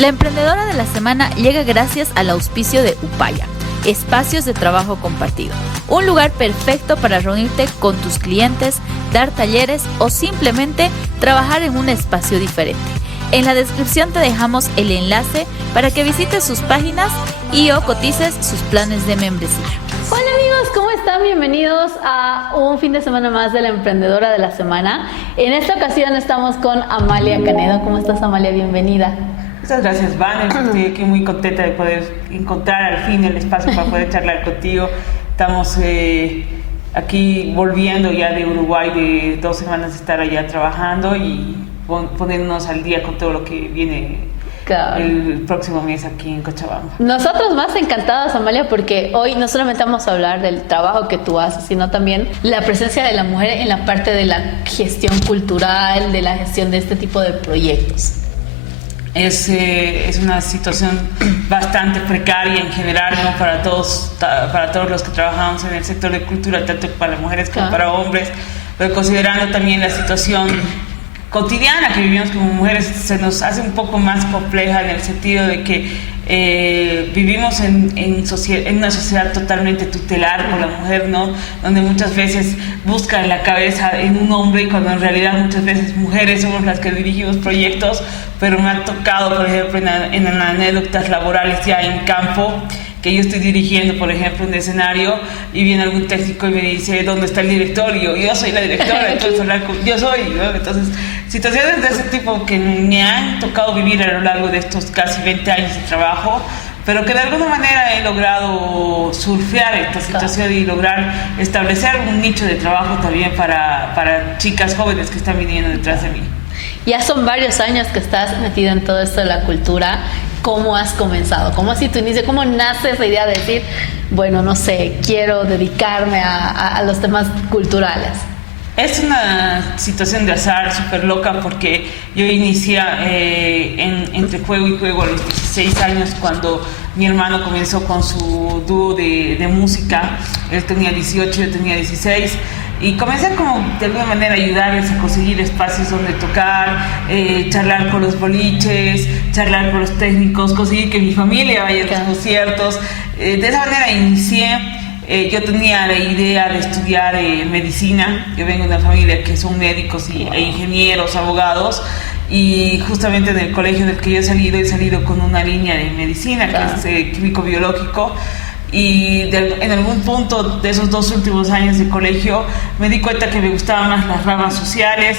La emprendedora de la semana llega gracias al auspicio de Upaya, espacios de trabajo compartido. Un lugar perfecto para reunirte con tus clientes, dar talleres o simplemente trabajar en un espacio diferente. En la descripción te dejamos el enlace para que visites sus páginas y o cotices sus planes de membresía. Hola amigos, ¿cómo están? Bienvenidos a un fin de semana más de la emprendedora de la semana. En esta ocasión estamos con Amalia Canedo. ¿Cómo estás, Amalia? Bienvenida. Muchas gracias, Van. Estoy aquí muy contenta de poder encontrar al fin el espacio para poder charlar contigo. Estamos aquí volviendo ya de Uruguay, de 2 semanas de estar allá trabajando y poniéndonos al día con todo lo que viene el próximo mes aquí en Cochabamba. Nosotros más encantados, Amalia, porque hoy no solamente vamos a hablar del trabajo que tú haces, sino también la presencia de la mujer en la parte de la gestión cultural, de la gestión de este tipo de proyectos. Es una situación bastante precaria en general, ¿no? para todos los que trabajamos en el sector de cultura, tanto para mujeres como para hombres, pero considerando también la situación cotidiana que vivimos como mujeres, se nos hace un poco más compleja en el sentido de que vivimos en una sociedad totalmente tutelar por la mujer, ¿no? Donde muchas veces buscan la cabeza en un hombre, cuando en realidad muchas veces mujeres somos las que dirigimos proyectos. Pero me ha tocado, por ejemplo, en anécdotas laborales ya en campo, que yo estoy dirigiendo, por ejemplo, un escenario y viene algún técnico y me dice, ¿dónde está el director? Y yo soy la directora, entonces yo soy, ¿no? Entonces, situaciones de ese tipo que me han tocado vivir a lo largo de estos casi 20 años de trabajo, pero que de alguna manera he logrado surfear esta situación y lograr establecer un nicho de trabajo también para chicas jóvenes que están viniendo detrás de mí. Ya son varios años que estás metida en todo esto de la cultura. ¿Cómo has comenzado? ¿Cómo ha sido tu inicio? ¿Cómo nace esa idea de decir, bueno, no sé, quiero dedicarme a los temas culturales? Es una situación de azar súper loca porque yo inicié entre juego y juego a los 16 años cuando mi hermano comenzó con su dúo de música. Él tenía 18, yo tenía 16. Y comencé como de alguna manera a ayudarles a conseguir espacios donde tocar, charlar con los boliches, charlar con los técnicos, conseguir que mi familia vaya a los conciertos. De esa manera inicié. Yo tenía la idea de estudiar medicina. Yo vengo de una familia que son médicos e ingenieros, abogados. Y justamente en el colegio del que yo he salido con una línea de medicina, que es químico-biológico. Y en algún punto de esos 2 últimos años de colegio me di cuenta que me gustaban más las ramas sociales.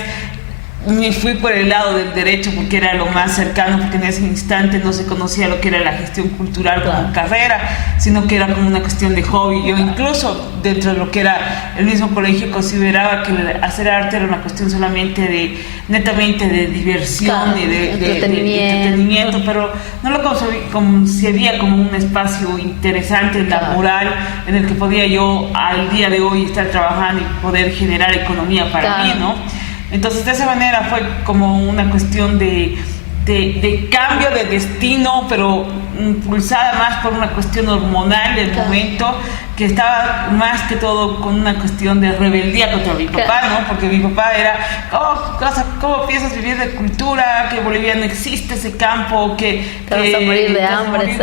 Me fui por el lado del derecho porque era lo más cercano, porque en ese instante no se conocía lo que era la gestión cultural como carrera, sino que era como una cuestión de hobby. Yo incluso dentro de lo que era el mismo colegio consideraba que hacer arte era una cuestión solamente netamente de diversión y de entretenimiento, pero no lo concebía como un espacio interesante, laboral, en el que podía yo al día de hoy estar trabajando y poder generar economía para mí, ¿no? Entonces de esa manera fue como una cuestión de cambio de destino, pero impulsada más por una cuestión hormonal del momento, que estaba más que todo con una cuestión de rebeldía contra mi papá, ¿no? Porque mi papá era, ¿cómo piensas vivir de cultura? Que Bolivia no existe ese campo, que vas a morir de hambre,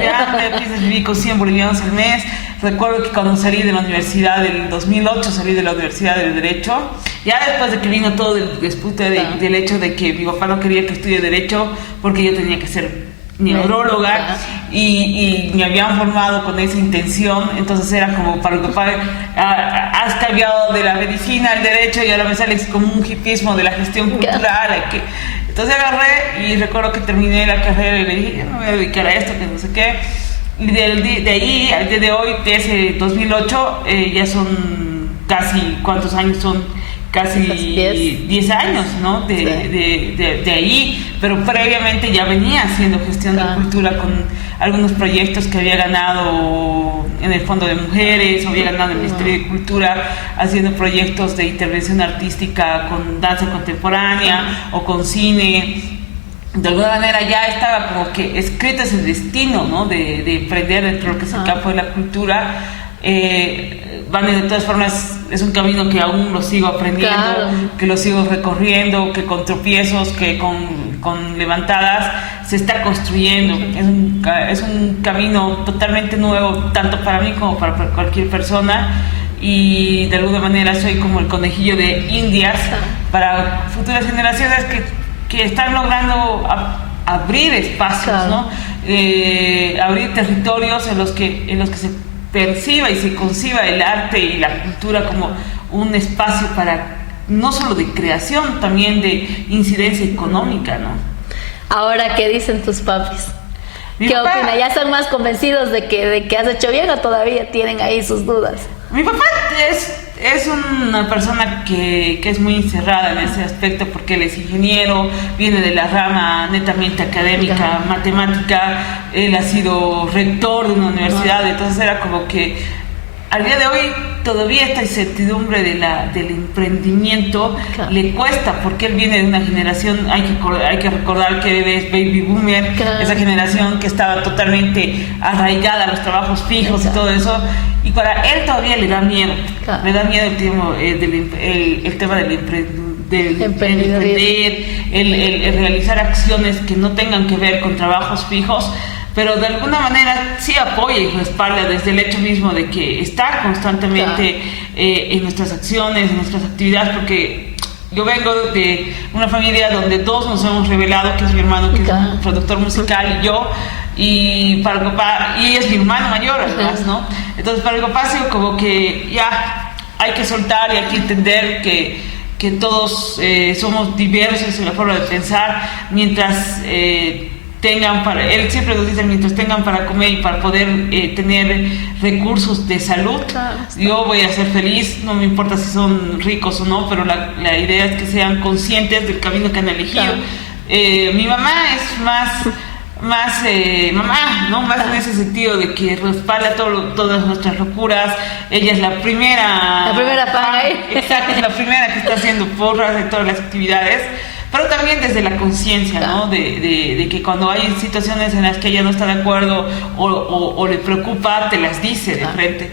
piensas vivir con 100 bolivianos al mes. Recuerdo que cuando salí de la universidad del 2008, salí de la Universidad de Derecho, ya después de que vino todo el dispute del hecho de que mi papá no quería que estudie Derecho porque yo tenía que ser neuróloga y me habían formado con esa intención, entonces era como para mi papá, has cambiado de la medicina al Derecho y ahora me sales como un hipismo de la gestión cultural. Entonces agarré y recuerdo que terminé la carrera y le dije, yo no me voy a dedicar a esto, que no sé qué. Y de ahí al día de hoy, de ese 2008, ya son casi, ¿cuántos años son? Casi 10 años, ¿no? De ahí, pero previamente ya venía haciendo gestión de cultura con algunos proyectos que había ganado en el Fondo de Mujeres, o había ganado en el Ministerio de Cultura, haciendo proyectos de intervención artística con danza contemporánea o con cine. De alguna manera ya estaba como que escrito ese destino, ¿no? de emprender dentro de lo que es el campo de la cultura. De todas formas es un camino que aún lo sigo aprendiendo, que lo sigo recorriendo, que con tropiezos, que con con levantadas se está construyendo. Es un camino totalmente nuevo, tanto para mí como para cualquier persona, y de alguna manera soy como el conejillo de Indias para futuras generaciones que están logrando abrir espacios, ¿no? Abrir territorios en los que se perciba y se conciba el arte y la cultura como un espacio para no solo de creación, también de incidencia económica, ¿no? Ahora, ¿qué dicen tus papis? ¿Qué opinan? ¿Ya están más convencidos de que has hecho bien o todavía tienen ahí sus dudas? Mi papá es una persona que es muy encerrada en ese aspecto, porque él es ingeniero, viene de la rama netamente académica, matemática. Él ha sido rector de una universidad, entonces era como que al día de hoy todavía esta incertidumbre del emprendimiento le cuesta, porque él viene de una generación, hay que recordar que él es baby boomer, esa generación que estaba totalmente arraigada a los trabajos fijos y todo eso, y para él todavía le da miedo el tema del emprender, el realizar acciones que no tengan que ver con trabajos fijos, pero de alguna manera sí apoya y respalda desde el hecho mismo de que está constantemente en nuestras acciones, en nuestras actividades, porque yo vengo de una familia donde todos nos hemos revelado, que es mi hermano, que es un productor musical, y yo, y para el papá, y es mi hermano mayor además, ¿no? Entonces para el papá ha sido como que ya hay que soltar y hay que entender que todos somos diversos en la forma de pensar, mientras él siempre nos dice, mientras tengan para comer y para poder tener recursos de salud, yo voy a ser feliz, no me importa si son ricos o no, pero la idea es que sean conscientes del camino que han elegido. Mi mamá es más mamá, ¿no? Más en ese sentido de que respalda todas nuestras locuras. Ella es la primera fan ahí. Exacto, es la primera que está haciendo porras de todas las actividades, pero también desde la conciencia, ¿no? De que cuando hay situaciones en las que ella no está de acuerdo o le preocupa, te las dice de frente.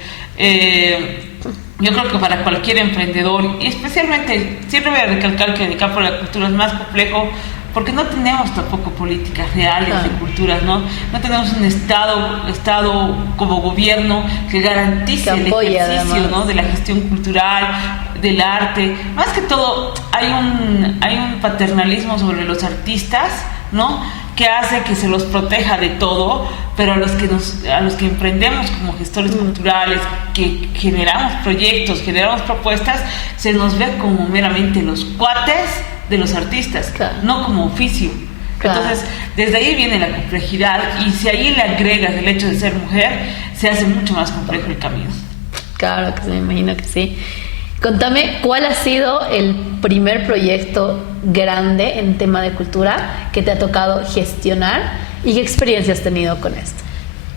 Yo creo que para cualquier emprendedor, y especialmente, siempre voy a recalcar que el campo de la cultura es más complejo, porque no tenemos tampoco políticas reales de culturas, ¿no? No tenemos un Estado como gobierno que garantice el ejercicio, ¿no? De la gestión cultural, del arte. Más que todo, hay un paternalismo sobre los artistas, ¿no? Que hace que se los proteja de todo, pero a los que emprendemos como gestores culturales, que generamos proyectos, generamos propuestas, se nos ve como meramente los cuates de los artistas, no como oficio. Entonces, desde ahí viene la complejidad, y si ahí le agregas el hecho de ser mujer, se hace mucho más complejo el camino. Claro que sí, me imagino que sí. Contame, ¿cuál ha sido el primer proyecto grande en tema de cultura que te ha tocado gestionar y qué experiencia has tenido con esto?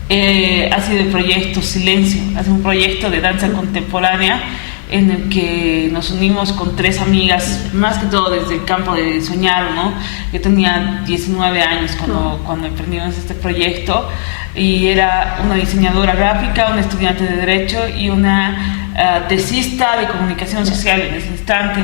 Ha sido el proyecto Silencio, es un proyecto de danza contemporánea en el que nos unimos con 3 amigas, más que todo desde el campo de soñar, ¿no? Yo tenía 19 años cuando emprendimos este proyecto, y era una diseñadora gráfica, una estudiante de Derecho y una tesista de comunicación social en ese instante.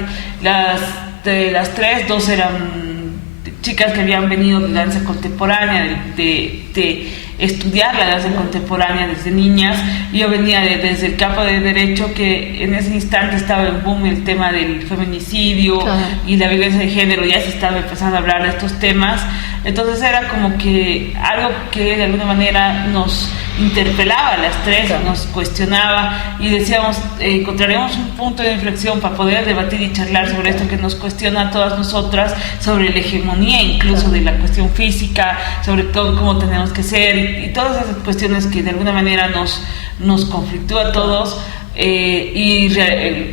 De las 3, 2 eran chicas que habían venido de danza contemporánea, de estudiar la danza contemporánea desde niñas, y yo venía desde el campo de Derecho, que en ese instante estaba en boom el tema del feminicidio y la violencia de género, ya se estaba empezando a hablar de estos temas. Entonces era como que algo que de alguna manera nos interpelaba a las 3, nos cuestionaba, y decíamos, encontraremos un punto de inflexión para poder debatir y charlar sobre esto que nos cuestiona a todas nosotras, sobre la hegemonía incluso de la cuestión física, sobre todo cómo tenemos que ser, y todas esas cuestiones que de alguna manera nos conflictúa a todos, y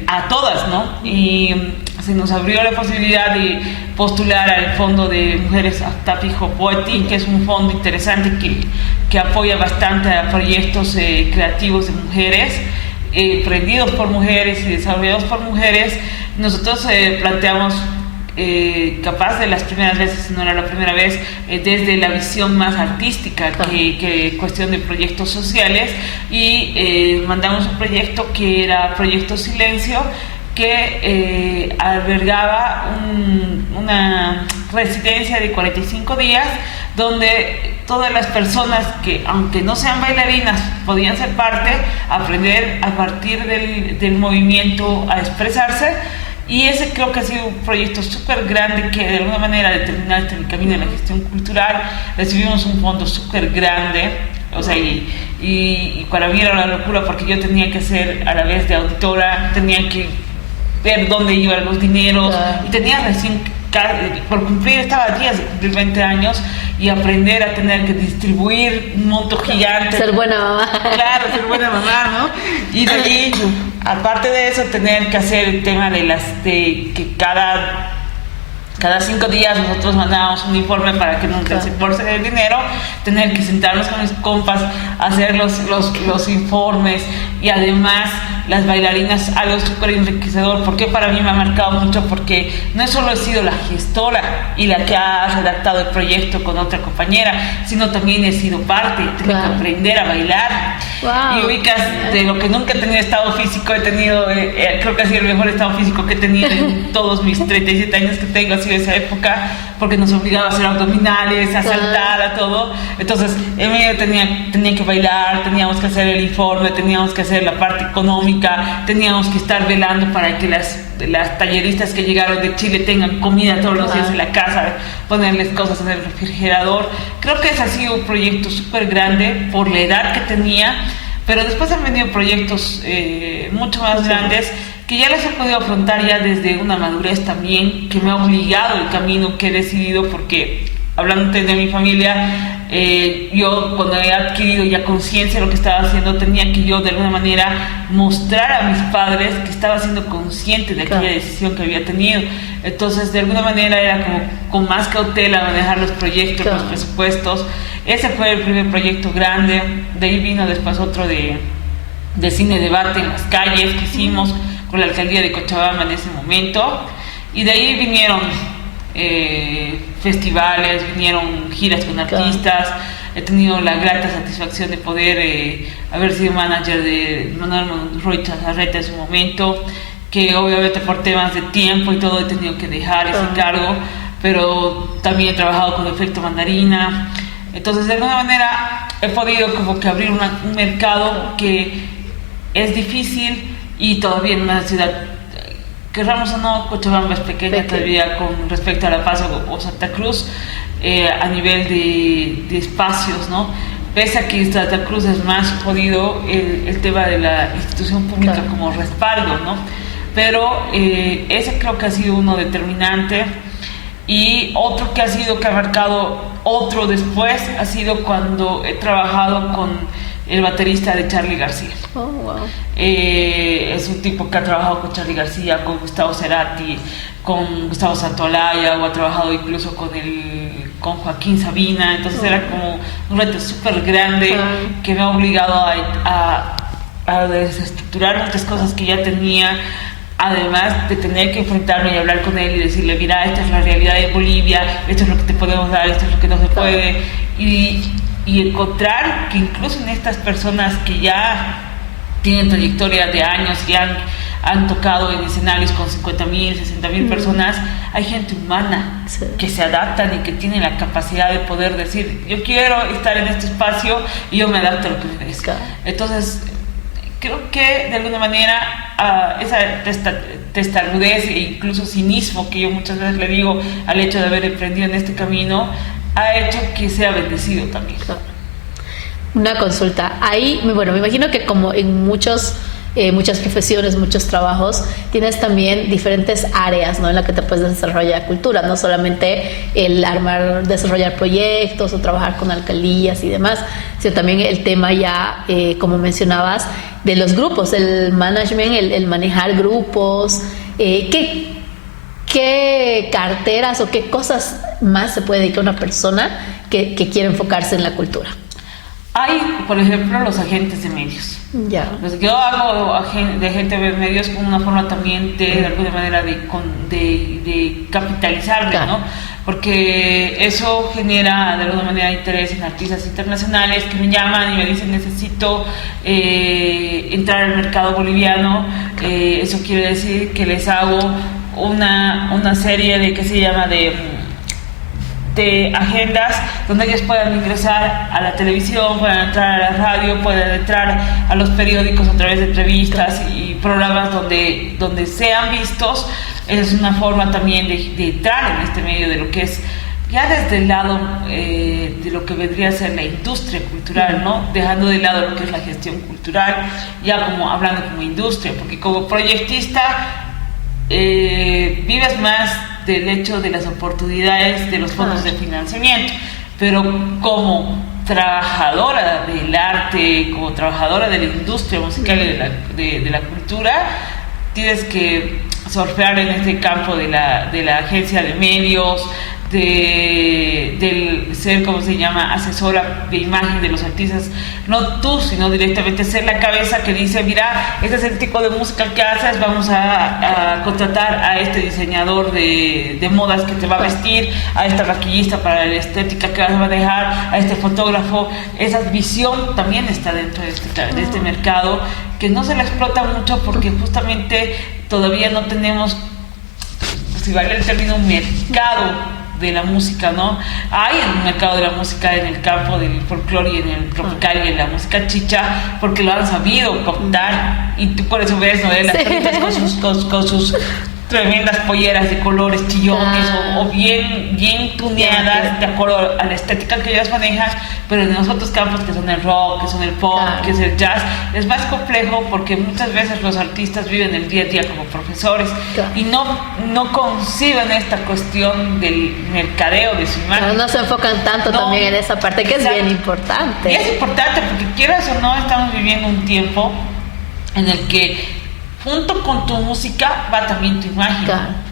a todas, ¿no? Y se nos abrió la posibilidad de postular al Fondo de Mujeres Aftapijo Poeti, que es un fondo interesante que apoya bastante a proyectos creativos de mujeres, emprendidos por mujeres y desarrollados por mujeres. Nosotros planteamos, capaz de las primeras veces, si no era la primera vez, desde la visión más artística que cuestión de proyectos sociales, y mandamos un proyecto que era Proyecto Silencio, que albergaba una residencia de 45 días, donde todas las personas que, aunque no sean bailarinas, podían ser parte, aprender a partir del movimiento a expresarse. Y ese creo que ha sido un proyecto súper grande que de alguna manera determinaste el camino de la gestión cultural. Recibimos un fondo súper grande, o sea, y para mí era una locura porque yo tenía que ser a la vez de auditora, tenía que ver dónde iban los dineros, y tenía recién, por cumplir, estaba a días de cumplir 20 años, y aprender a tener que distribuir un monto gigante. Ser buena mamá. Claro, ser buena mamá, ¿no? Y de allí, aparte de eso, tener que hacer el tema de que cada 5 días nosotros mandábamos un informe para que nos desembolsen el dinero, tener que sentarnos con mis compas, hacer los informes, y además las bailarinas, algo súper enriquecedor, porque para mí me ha marcado mucho, porque no solo he sido la gestora y la que ha redactado el proyecto con otra compañera, sino también he sido parte, tengo que aprender a bailar. Y ubicas, de lo que nunca he tenido estado físico, he tenido, creo que ha sido el mejor estado físico que he tenido en todos mis 37 años que tengo, ha sido esa época, porque nos obligaba a hacer abdominales, a saltar, a todo. Entonces, en medio tenía que bailar, teníamos que hacer el informe, teníamos que hacer la parte económica, teníamos que estar velando para que las talleristas que llegaron de Chile tengan comida todos los días en la casa, ponerles cosas en el refrigerador. Creo que ese ha sido un proyecto súper grande por la edad que tenía, pero después han venido proyectos mucho más grandes que ya les he podido afrontar ya desde una madurez también, que me ha obligado el camino que he decidido, porque hablando de mi familia, yo cuando he adquirido ya conciencia de lo que estaba haciendo, tenía que yo de alguna manera mostrar a mis padres que estaba siendo consciente de aquella decisión que había tenido. Entonces de alguna manera era como con más cautela manejar los proyectos, los presupuestos. Ese fue el primer proyecto grande. De ahí vino después otro de cine debate en las calles que hicimos con la alcaldía de Cochabamba en ese momento, y de ahí vinieron festivales, vinieron giras con artistas. He tenido la grata satisfacción de poder haber sido manager de Manuel Roy Chazarreta en su momento, que obviamente por temas de tiempo y todo he tenido que dejar ese cargo, pero también he trabajado con Efecto Mandarina. Entonces de alguna manera he podido como que abrir un mercado que es difícil, y todavía en una ciudad, querramos o no, Cochabamba es pequeña todavía con respecto a La Paz o Santa Cruz, a nivel de espacios, ¿no? Pese a que Santa Cruz es más jodido el tema de la institución pública como respaldo, ¿no? Pero ese creo que ha sido uno determinante. Y otro que ha marcado otro después ha sido cuando he trabajado con el baterista de Charly García. Es un tipo que ha trabajado con Charly García, con Gustavo Cerati, con Gustavo Santaolalla, o ha trabajado incluso con Joaquín Sabina. Entonces era como un reto súper grande que me ha obligado a desestructurar muchas cosas que ya tenía, además de tener que enfrentarme y hablar con él y decirle: mira, esta es la realidad de Bolivia, esto es lo que te podemos dar, esto es lo que no se puede. Y encontrar que incluso en estas personas que ya tienen trayectoria de años y han tocado en escenarios con 50.000, 60.000 personas, hay gente humana que se adaptan y que tienen la capacidad de poder decir: yo quiero estar en este espacio y yo me adapto a lo que me merezca. Entonces creo que de alguna manera esa testarudez e incluso cinismo que yo muchas veces le digo al hecho de haber emprendido en este camino ha hecho que sea bendecido también. Una consulta. Ahí, bueno, me imagino que como en muchas profesiones, muchos trabajos, tienes también diferentes áreas, ¿no?, en las que te puedes desarrollar cultura, no solamente el desarrollar proyectos o trabajar con alcaldías y demás, sino también el tema ya, como mencionabas, de los grupos, el management, el manejar grupos. ¿Qué carteras o qué cosas más se puede dedicar a una persona que quiere enfocarse en la cultura? Hay, por ejemplo, los agentes de medios. Pues yo hago de agente de medios como una forma también de alguna manera de capitalizarme, ¿no? Porque eso genera de alguna manera interés en artistas internacionales que me llaman y me dicen: necesito entrar al mercado boliviano. Eso quiere decir que les hago una serie de que se llama de de agendas donde ellos puedan ingresar a la televisión, puedan entrar a la radio, puedan entrar a los periódicos a través de entrevistas y programas donde sean vistos. Es una forma también de entrar en este medio de lo que es ya desde el lado de lo que vendría a ser la industria cultural, ¿no? Dejando de lado lo que es la gestión cultural, ya como hablando como industria, porque como proyectista vives más del hecho de las oportunidades de los fondos de financiamiento, pero como trabajadora del arte, como trabajadora de la industria musical y de la cultura, tienes que surfear en este campo de la agencia de medios, del ser, ¿cómo se llama?, asesora de imagen de los artistas, no tú, sino directamente ser la cabeza que dice, mira, este es el tipo de música que haces, vamos a contratar a este diseñador de modas que te va a vestir, a esta maquillista para la estética que vas a manejar, a este fotógrafo. Esa visión también está dentro de este mercado, que no se la explota mucho porque justamente todavía no tenemos, si vale el término, un mercado de la música, ¿no? Hay un mercado de la música en el campo del folclore y en el tropical y en la música chicha, porque lo han sabido captar, y tú por eso ves, ¿no? Las chicas con sus tremendas polleras de colores chillones o bien tuneadas de acuerdo a la estética que ellas manejan, pero en los otros campos que son el rock, que son el pop, que es el jazz, es más complejo porque muchas veces los artistas viven el día a día como profesores y no conciben esta cuestión del mercadeo de su imagen. Pero no se enfocan tanto también en esa parte que es bien importante. Y es importante porque quieras o no, estamos viviendo un tiempo en el que junto con tu música va también tu imagen.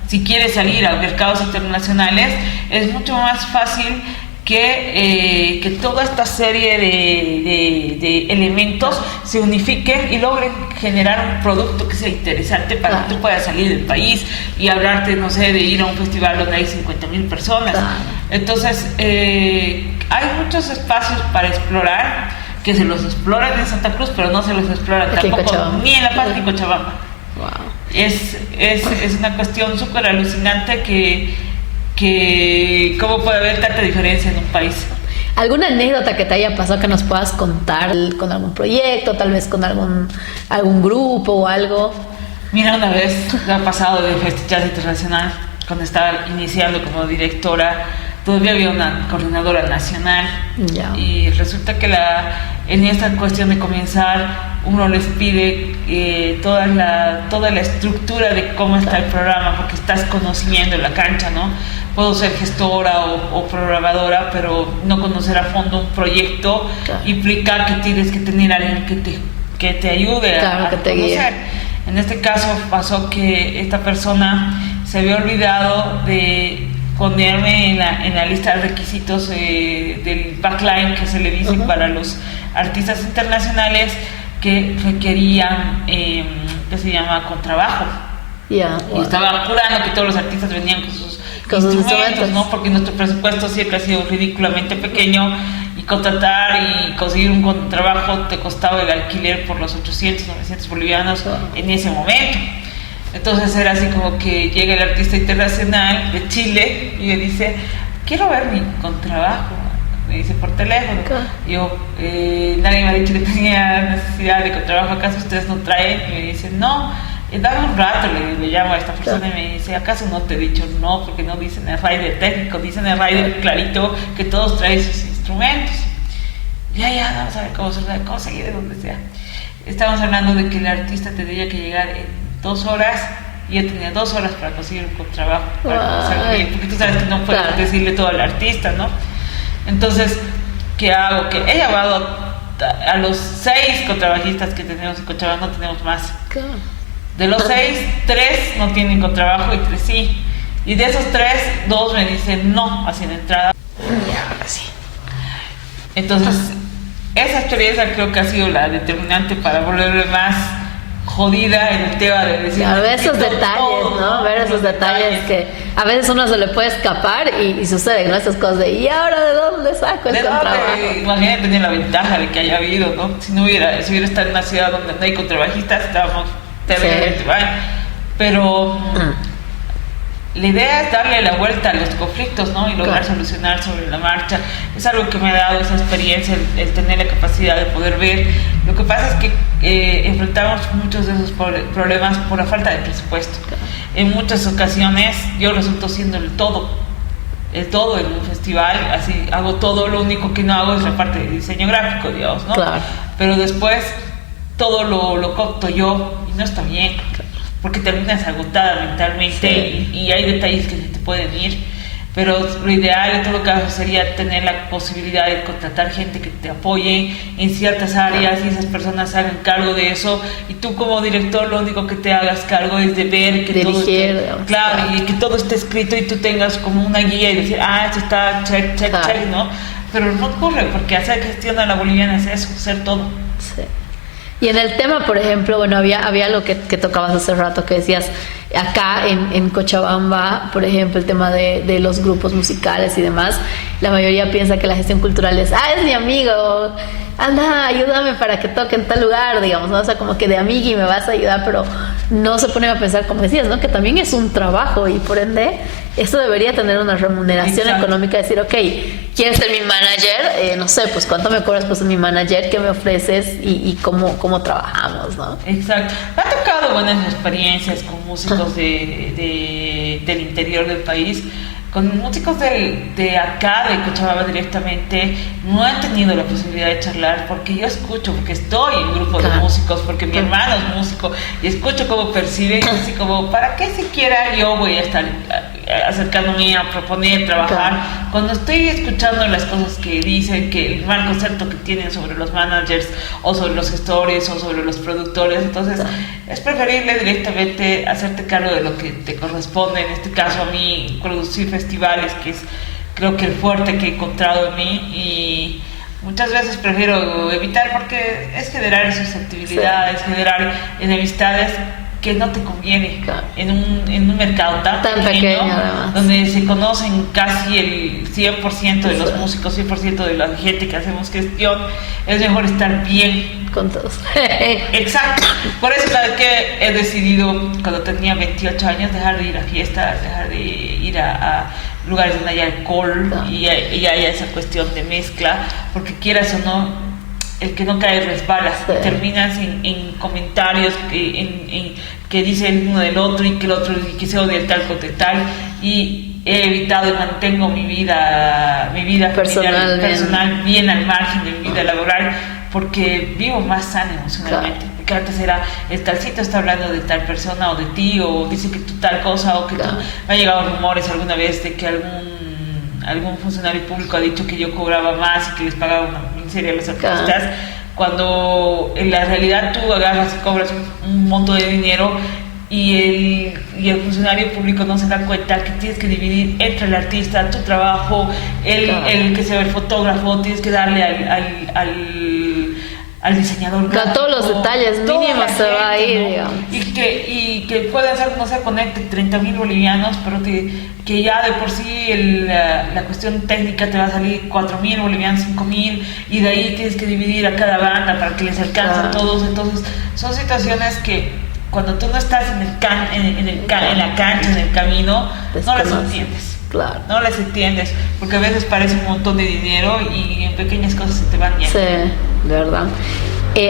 Si quieres salir a mercados internacionales, es mucho más fácil que toda esta serie de elementos se unifiquen y logren generar un producto que sea interesante para que tú puedas salir del país y hablarte, no sé, de ir a un festival donde hay 50,000 personas. Entonces, hay muchos espacios para explorar, que se los exploran en Santa Cruz, pero no se los exploran tampoco ni en La Paz ni en Cochabamba. Wow. Es una cuestión súper alucinante que cómo puede haber tanta diferencia en un país. ¿Alguna anécdota que te haya pasado que nos puedas contar con algún proyecto, tal vez con algún grupo o algo? Mira, una vez me ha pasado de Festival Internacional, cuando estaba iniciando como directora, todavía había una coordinadora nacional y resulta que en esta cuestión de comenzar uno les pide toda la estructura de cómo está el programa, porque estás conociendo la cancha, ¿no? Puedo ser gestora o programadora, pero no conocer a fondo un proyecto implica que tienes que tener a alguien que te ayude a conocer. En este caso pasó que esta persona se había olvidado de ponerme en la lista de requisitos del backline que se le dice para los artistas internacionales que requerían, que se llama contrabajo. Y estaba jurando que todos los artistas venían con sus instrumentos, ¿no? Porque nuestro presupuesto siempre ha sido ridículamente pequeño y contratar y conseguir un contrabajo te costaba el alquiler por los 800, 900 bolivianos en ese momento. Entonces era así como que llega el artista internacional de Chile y me dice, quiero ver mi contrabajo. Me dice por teléfono. Yo, nadie me ha dicho que tenía necesidad de contrabajo. ¿Acaso ustedes no traen? Y me dice, no, dame un rato. Le llamo a esta persona y me dice, ¿acaso no te he dicho no? Porque no dicen el rider técnico, dicen el rider clarito que todos traen sus instrumentos. Ya, vamos a ver cómo seguir de donde sea. Estamos hablando de que el artista tendría que llegar en 2 horas y yo tenía 2 horas para conseguir un contrabajo para comenzar bien, porque tú sabes que no puedes decirle todo al artista, ¿no? Entonces, ¿qué hago? Que he llamado a los 6 contrabajistas que tenemos en Cochabamba, no tenemos más. De los 6, 3 no tienen contrabajo y 3 sí. Y de esos 3, 2 me dicen no, así de entrada. Y ahora sí. Entonces, esa experiencia creo que ha sido la determinante para volverme más jodida en el tema de decir... ver esos detalles, ¿no? Ver esos detalles que a veces uno se le puede escapar y suceden, ¿no? Esas cosas de, ¿y ahora de dónde saco el contrabajo? Imagínate, tenía la ventaja de que haya habido, ¿no? Si hubiera estado en una ciudad donde no hay contrabajistas, estábamos terriblemente mal. Pero la idea es darle la vuelta a los conflictos, ¿no? Y lograr solucionar sobre la marcha. Es algo que me ha dado esa experiencia, el tener la capacidad de poder ver. Lo que pasa es que enfrentamos muchos de esos problemas por la falta de presupuesto. En muchas ocasiones yo resulto siendo el todo en un festival, así hago todo, lo único que no hago es la parte de diseño gráfico, digamos, ¿no? Claro. Pero después todo lo copto yo y no está bien, porque terminas agotada mentalmente y hay detalles que se te pueden ir, pero lo ideal en todo caso sería tener la posibilidad de contratar gente que te apoye en ciertas áreas y esas personas se hagan cargo de eso, y tú como director lo único que te hagas cargo es de ver que todo esté, claro, y que todo esté escrito y tú tengas como una guía y decir, esto está check, ¿no? Pero no ocurre, porque hacer gestión a la boliviana es eso, ser todo. Sí. Y en el tema, por ejemplo, bueno, había lo que tocabas hace rato, que decías, acá en Cochabamba, por ejemplo, el tema de los grupos musicales y demás, la mayoría piensa que la gestión cultural es mi amigo, anda, ayúdame para que toque en tal lugar, digamos, ¿no? O sea, como que de amigui me vas a ayudar, pero no se ponen a pensar, como decías, ¿no? Que también es un trabajo y por ende esto debería tener una remuneración económica, decir, ok, ¿quieres ser mi manager? No sé, pues ¿cuánto me cobras por ser mi manager? ¿Qué me ofreces? Y cómo trabajamos, ¿no? Exacto. Me ha tocado buenas experiencias con músicos del interior del país. Con músicos de acá, de Cochabamba directamente, no he tenido la posibilidad de charlar, porque yo escucho, porque estoy en un grupo de músicos, porque mi hermano es músico, y escucho cómo perciben, así como, ¿para qué siquiera yo voy a estar acercándome a proponer, trabajar? Cuando estoy escuchando las cosas que dicen, que el mal concepto que tienen sobre los managers, o sobre los gestores, o sobre los productores, entonces es preferible directamente hacerte cargo de lo que te corresponde, en este caso a mí, producir festivales, que es creo que el fuerte que he encontrado en mí, y muchas veces prefiero evitar, porque es generar susceptibilidades, generar enemistades que no te conviene en un mercado tan pequeño donde se conocen casi el 100% de los músicos, 100% de la gente que hacemos gestión. Es mejor estar bien con todos. Exacto. Por eso es que he decidido, cuando tenía 28 años, dejar de ir a fiestas, dejar de ir a lugares donde haya alcohol y haya esa cuestión de mezcla, porque quieras o no, el que no cae resbala, terminas en comentarios que dice el uno del otro, y que el otro, y que se odia el tal con el tal, y he evitado y mantengo mi vida personal bien al margen de mi vida laboral, porque vivo más sana emocionalmente. Porque antes era, el talcito está hablando de tal persona o de ti, o dice que tú tal cosa, o que tú, me han llegado rumores alguna vez de que algún funcionario público ha dicho que yo cobraba más y que les pagaba una miseria a los artistas, cuando en la realidad tú agarras y cobras un monto de dinero, y el funcionario público no se da cuenta que tienes que dividir entre el artista, tu trabajo, el que sea el fotógrafo, tienes que darle al diseñador. Con todos los detalles mínimos se va a ir, digamos. Y que puede ser, no sé, conecte 30,000 bolivianos, pero que ya de por sí la cuestión técnica te va a salir 4,000 bolivianos, 5,000, y de ahí tienes que dividir a cada banda para que les alcance a todos. Entonces son situaciones que cuando tú no estás en la cancha, en el camino, no las entiendes. Claro. No las entiendes, porque a veces parece un montón de dinero y en pequeñas cosas se te van yendo. Sí, de verdad.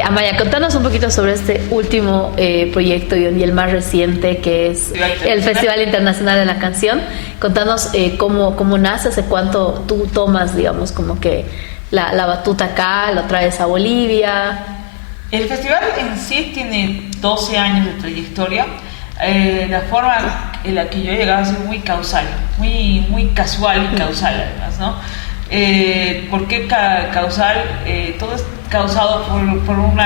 Amaya, contanos un poquito sobre este último proyecto y el más reciente, que es el Festival Internacional de la Canción. Contanos cómo nace, hace cuánto tú tomas, digamos, como que la batuta acá, lo traes a Bolivia. El festival en sí tiene 12 años de trayectoria. La forma en la que yo he llegado ha sido muy causal, muy casual y causal además, ¿no? ¿Por qué causal? Todo es causado por un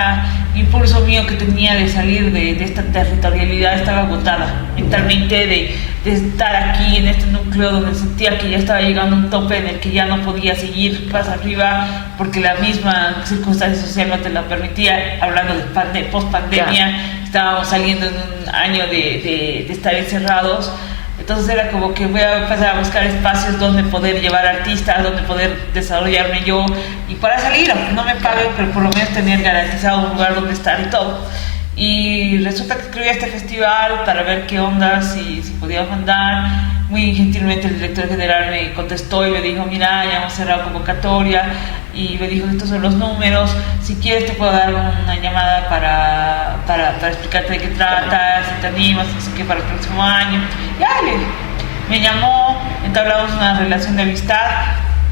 impulso mío que tenía de salir de esta territorialidad. Estaba agotada mentalmente de estar aquí en este núcleo donde sentía que ya estaba llegando a un tope en el que ya no podía seguir más arriba, porque la misma circunstancia social no te la permitía. Hablando de post-pandemia, estábamos saliendo en un año de estar encerrados. Entonces era como que voy a empezar a buscar espacios donde poder llevar artistas, donde poder desarrollarme yo, y para salir, aunque no me paguen, pero por lo menos tener garantizado un lugar donde estar y todo. Y resulta que escribí a este festival para ver qué onda, si podía mandar. Muy gentilmente el director general me contestó y me dijo, mira, ya hemos cerrado convocatoria, y me dijo, estos son los números, si quieres te puedo dar una llamada para explicarte de qué trata, si te animas, así que para el próximo año. Y dale, me llamó, entablamos una relación de amistad,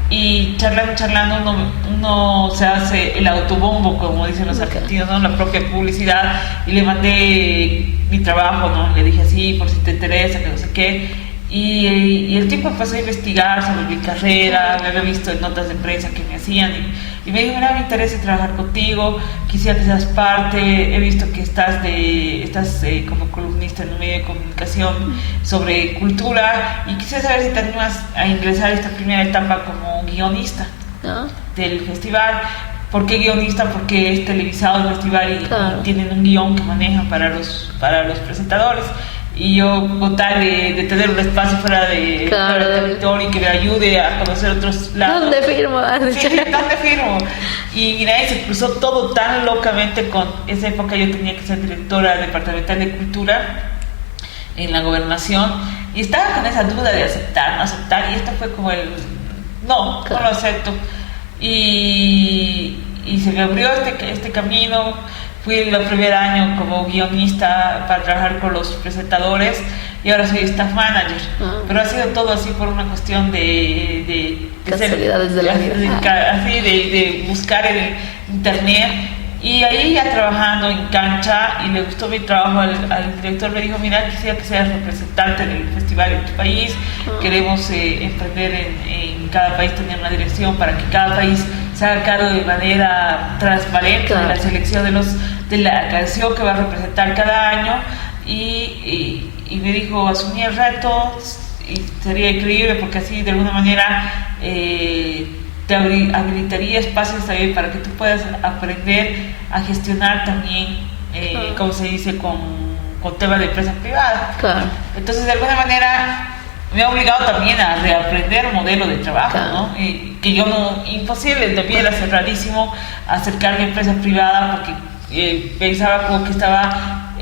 y charlando uno se hace el autobombo, como dicen los argentinos, ¿no? La propia publicidad, y le mandé mi trabajo, ¿no? Le dije así, por si te interesa, que no sé qué. Y el tipo empezó a investigar sobre mi carrera, me había visto en notas de prensa que me hacían, y me dijo, mira, me interesa trabajar contigo, quisiera que seas parte, he visto que estás como columnista en un medio de comunicación sobre cultura, y quisiera saber si te animas a ingresar a esta primera etapa como guionista del festival. ¿Por qué guionista? Porque es televisado el festival y tienen un guión que manejan para los presentadores. Y yo, con tal de tener un espacio fuera del territorio y que me ayude a conocer otros lados. ¿Dónde firmo? Sí, ¿dónde firmo? Y mira, se cruzó todo tan locamente. Con esa época yo tenía que ser directora departamental de cultura en la gobernación, y estaba con esa duda de aceptar, no aceptar, y esto fue como no lo acepto. Y se me abrió este camino. Fui el primer año como guionista para trabajar con los presentadores, y ahora soy staff manager. Pero ha sido todo así por una cuestión de casualidades de la vida. Así de buscar en internet, y ahí ya trabajando en cancha, y le gustó mi trabajo al director. Me dijo, mira, quisiera que seas representante del festival en tu país. Queremos emprender en cada país, tener una dirección para que cada país se haga cargo de manera transparente de la selección de la canción que va a representar cada año. Y me dijo, asumí el reto, y sería increíble porque así de alguna manera te habilitaría espacios también para que tú puedas aprender a gestionar también, como se dice, con temas de empresa privada. Entonces, de alguna manera me ha obligado también a reaprender un modelo de trabajo, ¿no? Que yo imposible, también era cerradísimo acercarme a empresa privada, porque pensaba como que estaba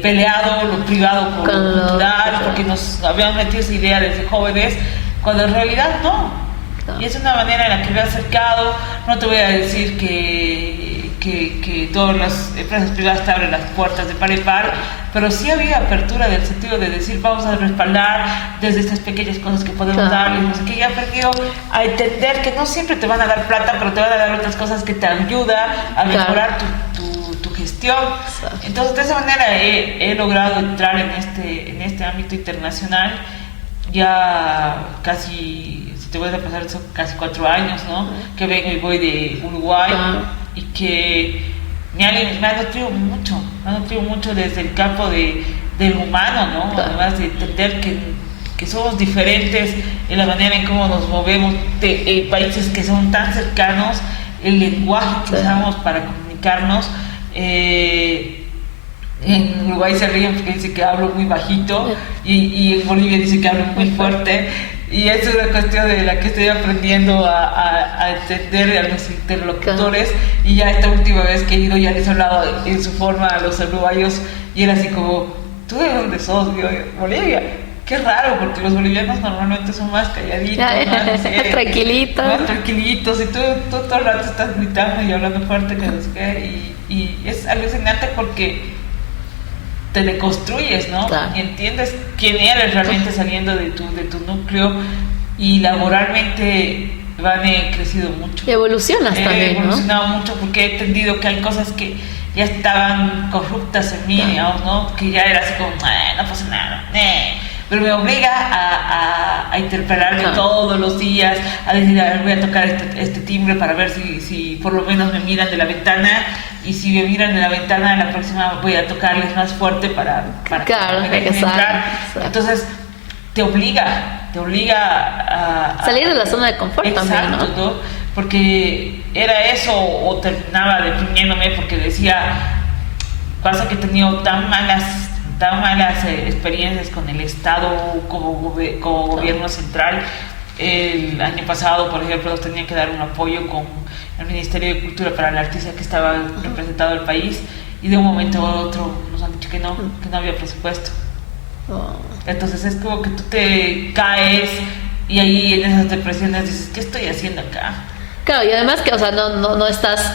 peleado lo privado con lo cultural, porque nos habíamos metido esa idea desde jóvenes, cuando en realidad no. Y es una manera en la que me he acercado. No te voy a decir que todas las empresas privadas te abren las puertas de par en par, pero sí había apertura del sentido de decir, vamos a respaldar desde estas pequeñas cosas que podemos darles, no sé qué. Ya he aprendido a entender que no siempre te van a dar plata, pero te van a dar otras cosas que te ayudan a mejorar tu gestión. Entonces, de esa manera he logrado entrar en este ámbito internacional. Ya casi, si te voy a pasar, son casi 4 años, ¿no? Que vengo y voy de Uruguay, y que me ha nutrido mucho desde el campo del humano, ¿no? Además de entender que somos diferentes en la manera en cómo nos movemos, de países que son tan cercanos, el lenguaje que usamos para comunicarnos. En Uruguay se ríen porque dice que hablo muy bajito, y en Bolivia dice que hablo muy fuerte, y es una cuestión de la que estoy aprendiendo a entender a los interlocutores. Y ya esta última vez que he ido, ya les he hablado en su forma a los uruguayos, y era así como, ¿tú de dónde sos? Digo, Bolivia. Qué raro, porque los bolivianos normalmente son más calladitos, más tranquilitos, y tú todo el rato estás gritando y hablando fuerte, que no sé qué, y es alucinante porque te deconstruyes, ¿no? Y entiendes quién eres realmente saliendo de tu núcleo, y laboralmente he crecido mucho. Y evolucionas también, He evolucionado mucho porque he entendido que hay cosas que ya estaban corruptas en mí, digamos, ¿no? Que ya era así como, no pasa nada, pero me obliga a interpelarme todos los días, a decir, a ver, voy a tocar este timbre para ver si por lo menos me miran de la ventana, y si me miran de la ventana, la próxima voy a tocarles más fuerte para que me dejen entrar. Entonces te obliga a salir de la zona de confort también, ¿no? Porque era eso, o terminaba deprimiéndome porque decía, pasa que he tenido tan malas experiencias con el Estado como gobierno central. El año pasado, por ejemplo, nos tenían que dar un apoyo con el Ministerio de Cultura para el artista que estaba representado el país, y de un momento a otro nos han dicho que no había presupuesto. Entonces es como que tú te caes y ahí en esas depresiones dices, ¿qué estoy haciendo acá? Claro, y además que, o sea, no estás,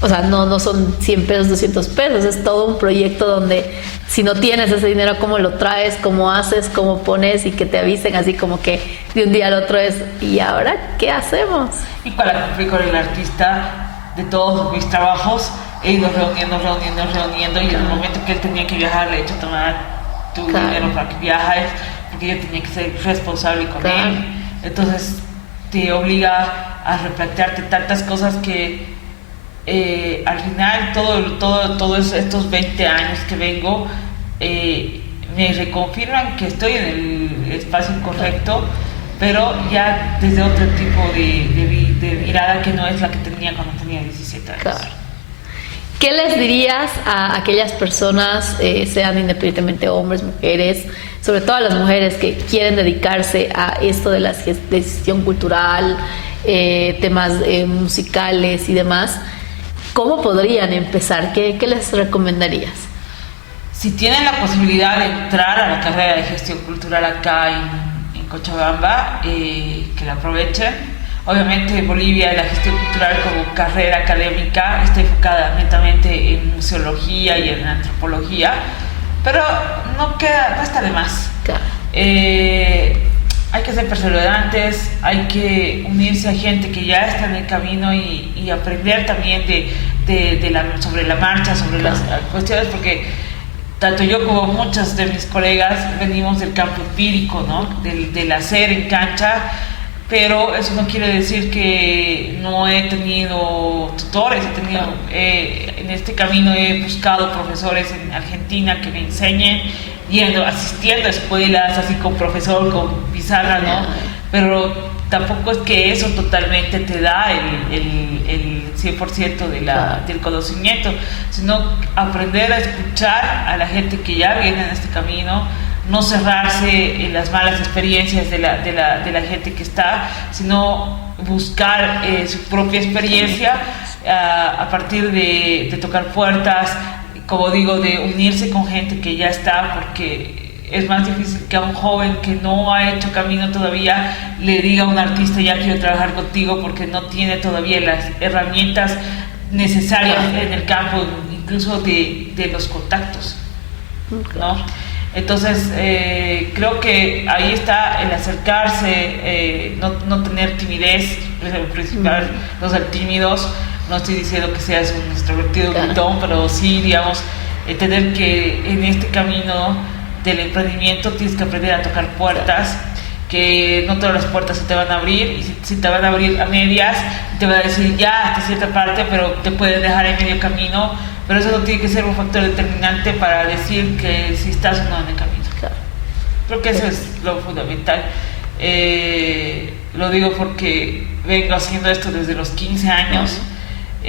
o sea, no son 100 pesos, 200 pesos, es todo un proyecto donde si no tienes ese dinero, ¿cómo lo traes? ¿Cómo haces? ¿Cómo pones? Y que te avisen así como que de un día al otro es, ¿y ahora qué hacemos? Y para cumplir con el artista de todos mis trabajos, he ido reuniendo, y en el momento que él tenía que viajar, le he hecho tomar tu dinero para que viajes, porque yo tenía que ser responsable con él. Entonces te obliga a replantearte tantas cosas que al final todos estos 20 años que vengo me reconfirman que estoy en el espacio correcto, pero ya desde otro tipo de mirada que no es la que tenía cuando tenía 17 años. Claro. ¿Qué les dirías a aquellas personas, sean independientemente hombres, mujeres, sobre todo a las mujeres que quieren dedicarse a esto de la gestión cultural, temas musicales y demás? ¿Cómo podrían empezar? ¿Qué les recomendarías? Si tienen la posibilidad de entrar a la carrera de gestión cultural acá en Cochabamba, que la aprovechen. Obviamente Bolivia, la gestión cultural como carrera académica está enfocada netamente en museología y en antropología, pero no está de más. Claro. Hay que ser perseverantes, hay que unirse a gente que ya está en el camino y aprender también sobre la marcha, sobre las cuestiones, porque tanto yo como muchos de mis colegas venimos del campo empírico, ¿no? del hacer en cancha, pero eso no quiere decir que no he tenido tutores, en este camino he buscado profesores en Argentina que me enseñen, asistiendo a escuelas, así con profesor, con pizarra, ¿no? Pero tampoco es que eso totalmente te da el 100% del conocimiento, sino aprender a escuchar a la gente que ya viene en este camino, no cerrarse en las malas experiencias de la gente que está, sino buscar su propia experiencia a partir de tocar puertas, como digo, de unirse con gente que ya está, porque es más difícil que a un joven que no ha hecho camino todavía le diga a un artista, ya quiero trabajar contigo, porque no tiene todavía las herramientas necesarias en el campo, incluso de los contactos, ¿no? Entonces creo que ahí está el acercarse, no tener timidez, principal, no ser tímidos. No estoy diciendo que seas un extrovertido gritón, pero sí, digamos, entender que en este camino del emprendimiento tienes que aprender a tocar puertas, que no todas las puertas se te van a abrir, y si te van a abrir a medias, te van a decir ya hasta cierta parte, pero te pueden dejar en medio camino, pero eso no tiene que ser un factor determinante para decir que si estás o no en el camino. Claro. Creo que eso es lo fundamental. Lo digo porque vengo haciendo esto desde los 15 años.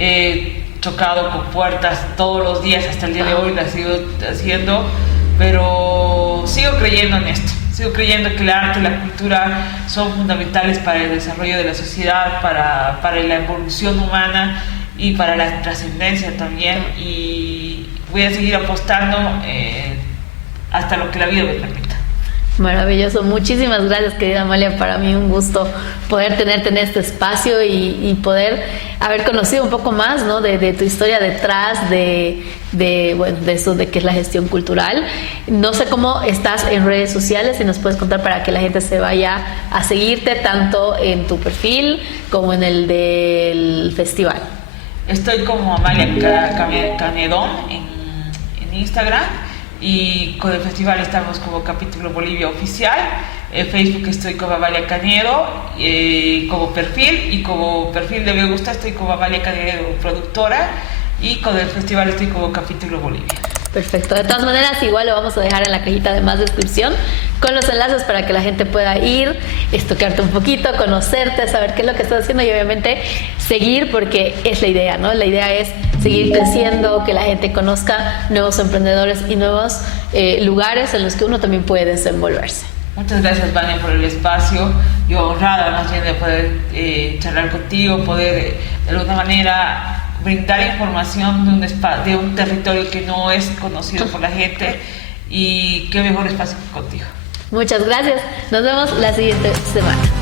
He chocado con puertas todos los días hasta el día de hoy, la sigo haciendo, pero sigo creyendo en esto, sigo creyendo que el arte y la cultura son fundamentales para el desarrollo de la sociedad, para la evolución humana y para la trascendencia también, y voy a seguir apostando hasta lo que la vida me permita. Maravilloso, muchísimas gracias, querida Amalia, para mí un gusto poder tenerte en este espacio y poder haber conocido un poco más, ¿no? de tu historia detrás de eso de qué es la gestión cultural. No sé cómo estás en redes sociales, si nos puedes contar para que la gente se vaya a seguirte tanto en tu perfil como en el del festival. Estoy como Amalia Canedón en Instagram. Y con el festival estamos como Capítulo Bolivia Oficial. En Facebook estoy como Amalia Canedo como perfil, y como perfil de Me Gusta estoy como Amalia Canedo productora, y con el festival estoy como Capítulo Bolivia. Perfecto, de todas maneras igual lo vamos a dejar en la cajita de más descripción con los enlaces para que la gente pueda ir, estoquearte un poquito, conocerte, saber qué es lo que estás haciendo y obviamente seguir, porque es la idea, ¿no? La idea es seguir creciendo, que la gente conozca nuevos emprendedores y nuevos lugares en los que uno también puede desenvolverse. Muchas gracias, Vania, por el espacio. Yo honrada más bien de poder charlar contigo, poder de alguna manera brindar información de un territorio que no es conocido por la gente, y qué mejor espacio que contigo. Muchas gracias. Nos vemos la siguiente semana.